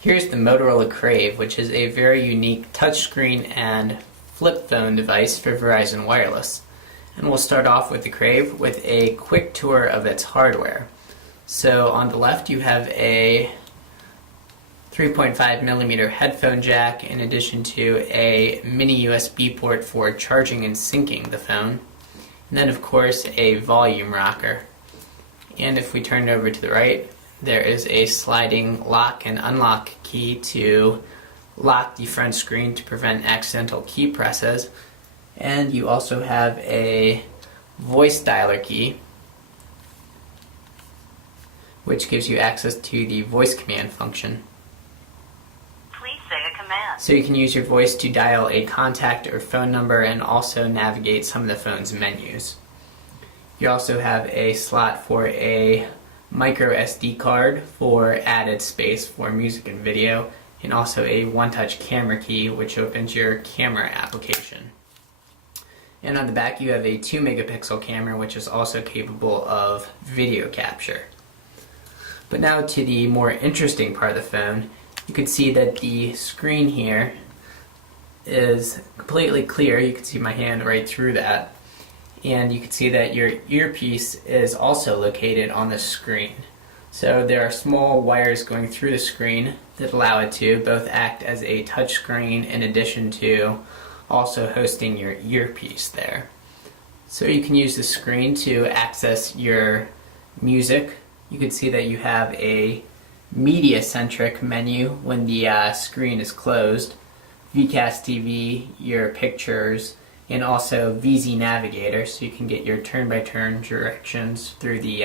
Here's the Motorola Krave, which is a very unique touchscreen and flip phone device for Verizon Wireless. And we'll start off with the Krave with a quick tour of its hardware. So on the left you have a 3.5mm headphone jack in addition to a mini USB port for charging and syncing the phone. And then of course a volume rocker. And if we turn over to the right, there is a sliding lock and unlock key to lock the front screen to prevent accidental key presses. And you also have a voice dialer key, which gives you access to the voice command function. Please say a command. So you can use your voice to dial a contact or phone number and also navigate some of the phone's menus. You also have a slot for a micro SD card for added space for music and video, and also a one-touch camera key which opens your camera application. And on the back you have a 2-megapixel camera which is also capable of video capture. But now to the more interesting part of the phone. You can see that the screen here is completely clear. You can see my hand right through that. And you can see that your earpiece is also located on the screen. So there are small wires going through the screen that allow it to both act as a touch screen in addition to also hosting your earpiece there. So you can use the screen to access your music. You can see that you have a media-centric menu when the screen is closed, VCast TV, your pictures, and also VZ Navigator, so you can get your turn-by-turn directions through the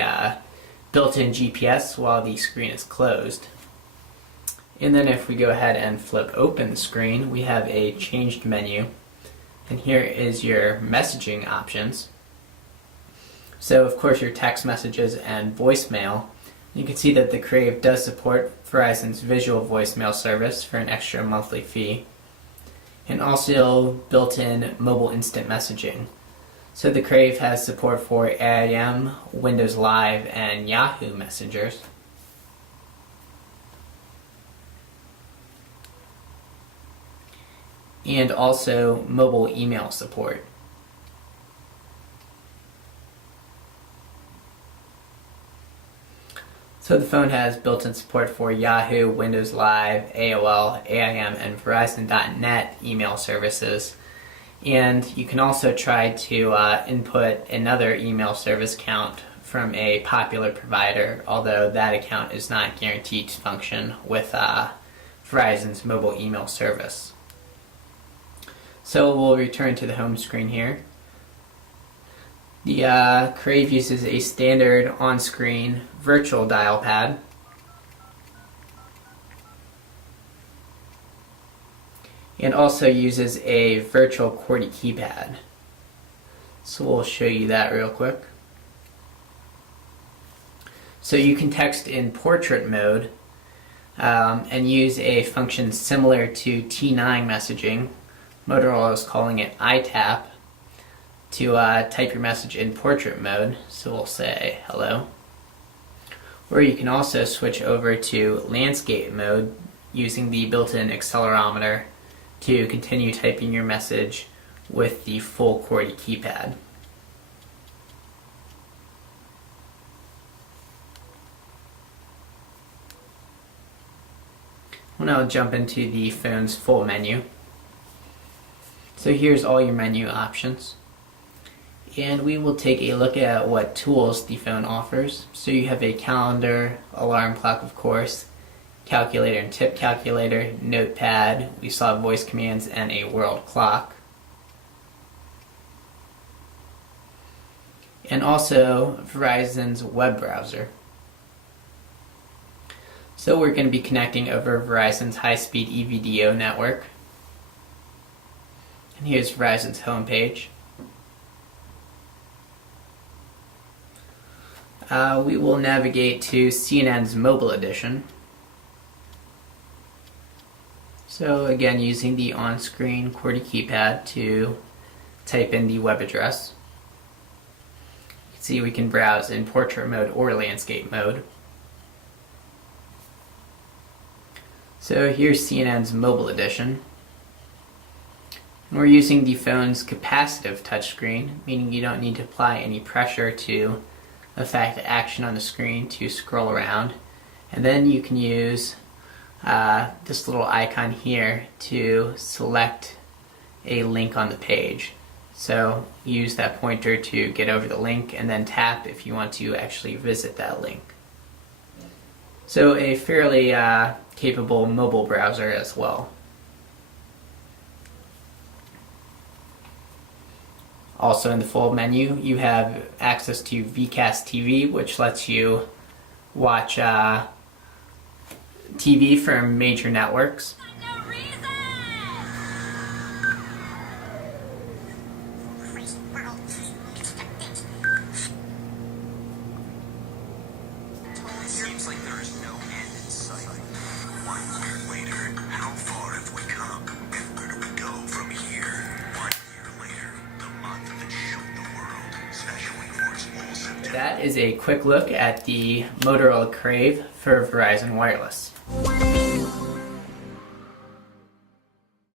built-in GPS while the screen is closed. And then if we go ahead and flip open the screen, we have a changed menu, and here is your messaging options. So of course your text messages and voicemail. You can see that the Krave does support Verizon's visual voicemail service for an extra monthly fee, and also built-in mobile instant messaging. So the Krave has support for AIM, Windows Live, and Yahoo messengers. And also mobile email support. So the phone has built-in support for Yahoo, Windows Live, AOL, AIM, and Verizon.net email services. And you can also try to input another email service account from a popular provider, although that account is not guaranteed to function with Verizon's mobile email service. So we'll return to the home screen here. The Krave uses a standard on-screen virtual dial pad. And also uses a virtual QWERTY keypad. So we'll show you that real quick. So you can text in portrait mode and use a function similar to T9 messaging. Motorola is calling it iTap. To type your message in portrait mode, so we'll say hello. Or you can also switch over to landscape mode using the built-in accelerometer to continue typing your message with the full QWERTY keypad. We'll now jump into the phone's full menu. So here's all your menu options. And we will take a look at what tools the phone offers. So you have a calendar, alarm clock of course, calculator and tip calculator, notepad, we saw voice commands, and a world clock. And also Verizon's web browser. So we're going to be connecting over Verizon's high-speed EVDO network. And here's Verizon's homepage. We will navigate to CNN's mobile edition. So again, using the on-screen QWERTY keypad to type in the web address. You can see we can browse in portrait mode or landscape mode. So here's CNN's mobile edition. And we're using the phone's capacitive touchscreen, meaning you don't need to apply any pressure to affect action on the screen to scroll around. And then you can use this little icon here to select a link on the page. So use that pointer to get over the link and then tap if you want to actually visit that link. So a fairly capable mobile browser as well. Also in the full menu, you have access to VCast TV, which lets you watch TV from major networks. Seems like there is no end in sight. 1 year later, how far have we come? And where do we go from here? 1 year later, the month that shook the world. Special Force all September. That is a quick look at the Motorola Krave for Verizon Wireless.